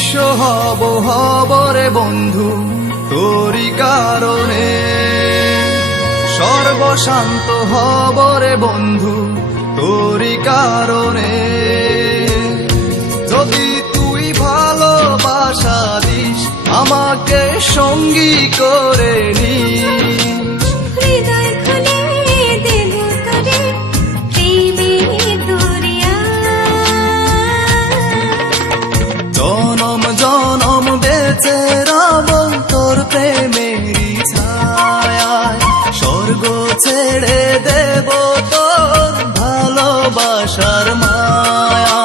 বিশ্ব হব হব রে বন্ধু তোরি কারণে, সর্বশান্ত হব রে বন্ধু তোরি কারণে। যদি তুই ভালোবাসা দিস আমাকে সঙ্গী করে নিস, হৃদয় খুলে দেব তোরে প্রেমের দরিয়া। জনম জনম বেঁচে রব তোর প্রেমেরই ছায়ায়, স্বর্গ ছেড়ে দেব তোর ভালোবাসার মায়া।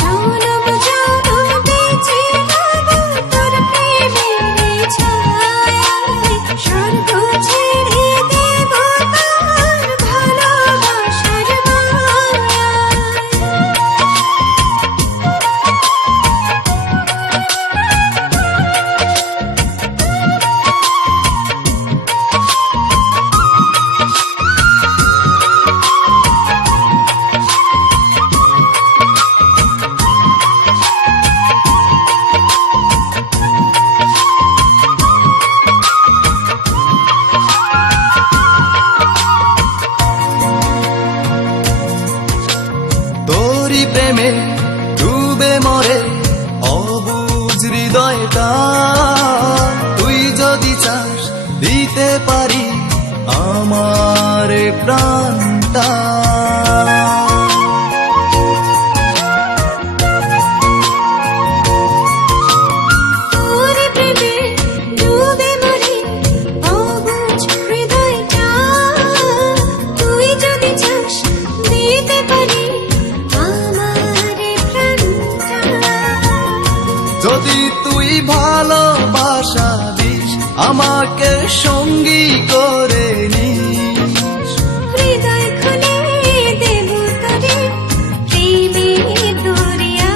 জনম জনম বেঁচে রব তোর প্রেমের ছায়ায়, স্বর্গ ছেড়ে দেব তোর ভালোবাসার মায়ায়। তোরি প্রেমে ডুবে মরে অবুঝ হৃদয়টা, তুই যদি চাস দিতে পারি আমার প্রাণটা। তোর প্রেমে ডুবে মরে অবুঝ হৃদয়টা, তুই যদি চাস দিতে পারি আমার প্রাণটা। যদি তুই ভালোবাসা দিস আমাকে সঙ্গী করে নিস, হৃদয় খুলে দেব তোরে প্রেমের দরিয়া।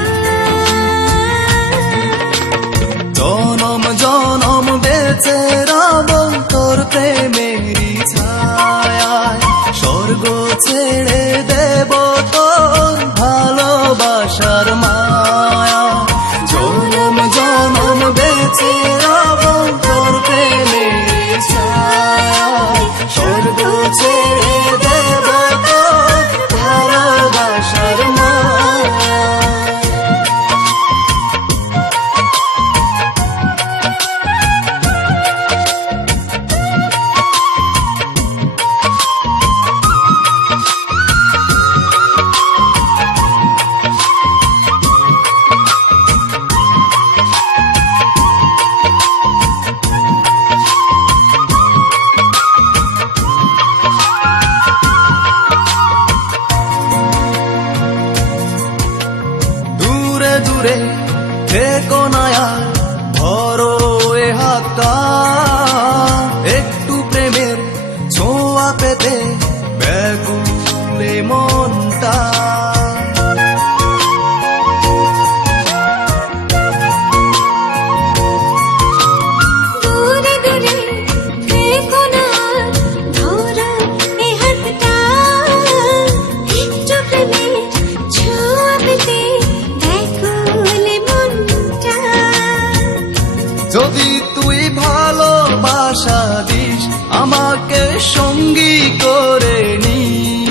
জনম জনম বেঁচে রব তোর প্রেমেরই ছায়ায়, স্বর্গ ছেড়ে দেব তোর ভালোবাসার মায়া। জনম জনম বেঁচে রব তোর প্রেমেরই ছায়ায়, স্বর্গ ছেড়ে দেব তোর ভালোবাসার মায়া। দূরে দূরে থেকো না আর ধরো এ হাতটা, একটু প্রেমের ছোঁয়া পেতে ব্যাকুলে মনটা। দূরে দূরে থেকো না আর ধরো এ হাতটা, একটু প্রেমের ছোঁয়া পেতে ব্যাকুল মনটা। যদি তুই ভালোবাসা দিস আমাকে সঙ্গী করে নিস,